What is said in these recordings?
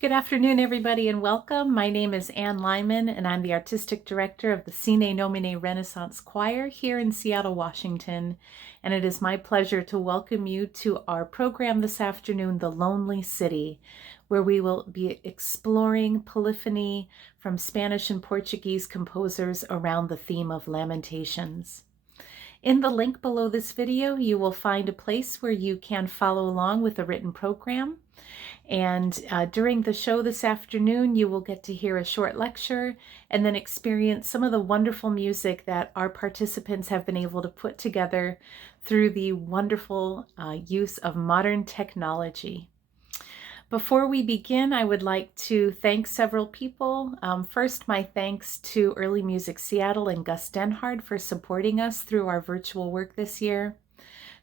Good afternoon, everybody, and welcome. My name is Anne Lyman, and I'm the Artistic Director of the Sine Nomine Renaissance Choir here in Seattle, Washington. And it is my pleasure to welcome you to our program this afternoon, The Lonely City, where we will be exploring polyphony from Spanish and Portuguese composers around the theme of Lamentations. In the link below this video, you will find a place where you can follow along with a written program. And during the show this afternoon, you will get to hear a short lecture and then experience some of the wonderful music that our participants have been able to put together through the wonderful use of modern technology. Before we begin, I would like to thank several people. First, my thanks to Early Music Seattle and Gus Denhard for supporting us through our virtual work this year.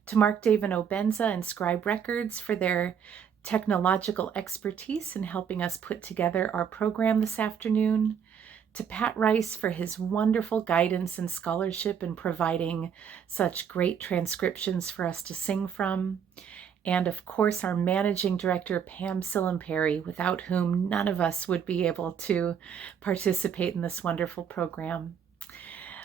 To Markdavin, Obenza, and Scribe Records for their technological expertise in helping us put together our program this afternoon. To Pat Rice for his wonderful guidance and scholarship in providing such great transcriptions for us to sing from. And of course, our managing director, Pam Silimperi, without whom none of us would be able to participate in this wonderful program.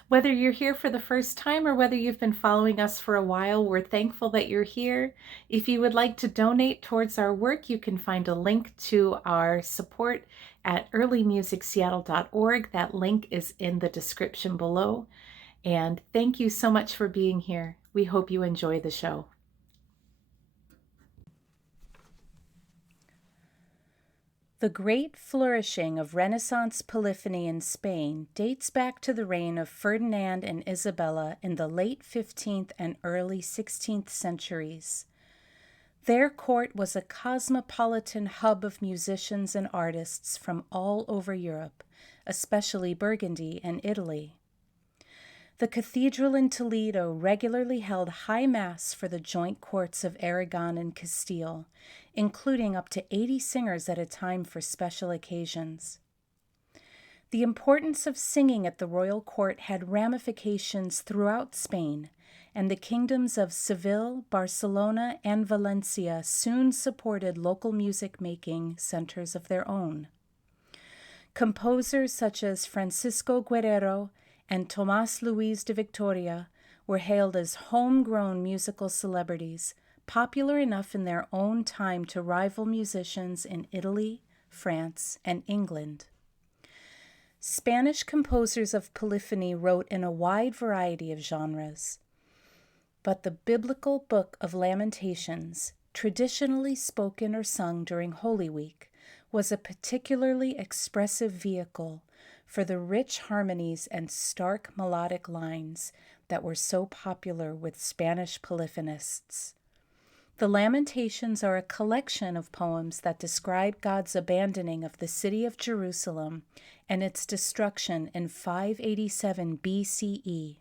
Whether you're here for the first time or whether you've been following us for a while, we're thankful that you're here. If you would like to donate towards our work, you can find a link to our support at earlymusicseattle.org. That link is in the description below. And thank you so much for being here. We hope you enjoy the show. The great flourishing of Renaissance polyphony in Spain dates back to the reign of Ferdinand and Isabella in the late 15th and early 16th centuries. Their court was a cosmopolitan hub of musicians and artists from all over Europe, especially Burgundy and Italy. The cathedral in Toledo regularly held high mass for the joint courts of Aragon and Castile, including up to 80 singers at a time for special occasions. The importance of singing at the royal court had ramifications throughout Spain, and the kingdoms of Seville, Barcelona, and Valencia soon supported local music-making centers of their own. Composers such as Francisco Guerrero and Tomás Luis de Victoria were hailed as homegrown musical celebrities, popular enough in their own time to rival musicians in Italy, France, and England. Spanish composers of polyphony wrote in a wide variety of genres, but the biblical book of Lamentations, traditionally spoken or sung during Holy Week, was a particularly expressive vehicle for the rich harmonies and stark melodic lines that were so popular with Spanish polyphonists. The Lamentations are a collection of poems that describe God's abandoning of the city of Jerusalem and its destruction in 587 BCE.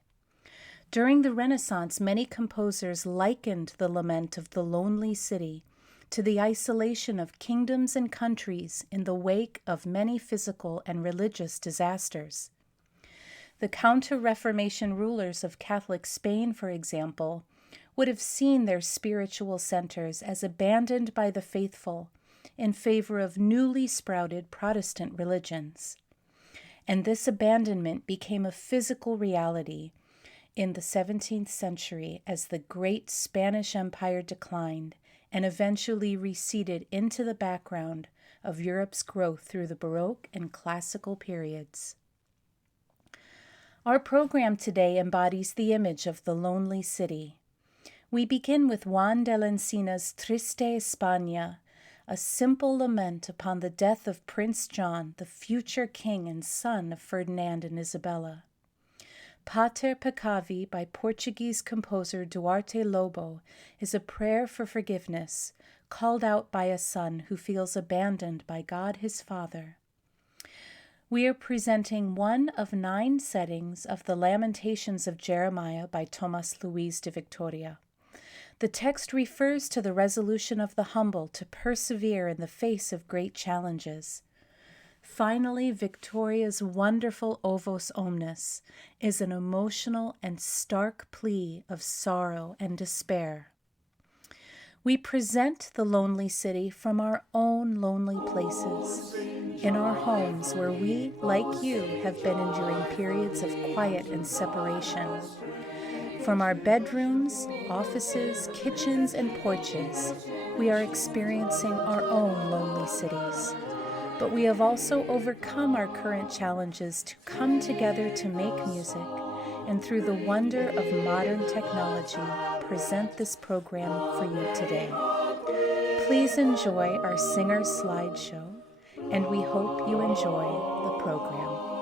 During the Renaissance, many composers likened the lament of the lonely city to the isolation of kingdoms and countries in the wake of many physical and religious disasters. The Counter-Reformation rulers of Catholic Spain, for example, would have seen their spiritual centers as abandoned by the faithful in favor of newly sprouted Protestant religions. And this abandonment became a physical reality in the 17th century as the great Spanish Empire declined and eventually receded into the background of Europe's growth through the Baroque and Classical periods. Our program today embodies the image of the lonely city. We begin with Juan del Encina's Triste España, a simple lament upon the death of Prince John, the future king and son of Ferdinand and Isabella. Pater Peccavi by Portuguese composer Duarte Lobo is a prayer for forgiveness, called out by a son who feels abandoned by God his Father. We are presenting one of 9 settings of the Lamentations of Jeremiah by Tomás Luis de Victoria. The text refers to the resolution of the humble to persevere in the face of great challenges. Finally, Victoria's wonderful Ovos Omnes is an emotional and stark plea of sorrow and despair. We present the lonely city from our own lonely places, in our homes where we, like you, have been enduring periods of quiet and separation. From our bedrooms, offices, kitchens, and porches, we are experiencing our own lonely cities. But we have also overcome our current challenges to come together to make music, and through the wonder of modern technology, present this program for you today. Please enjoy our singer slideshow, and we hope you enjoy the program.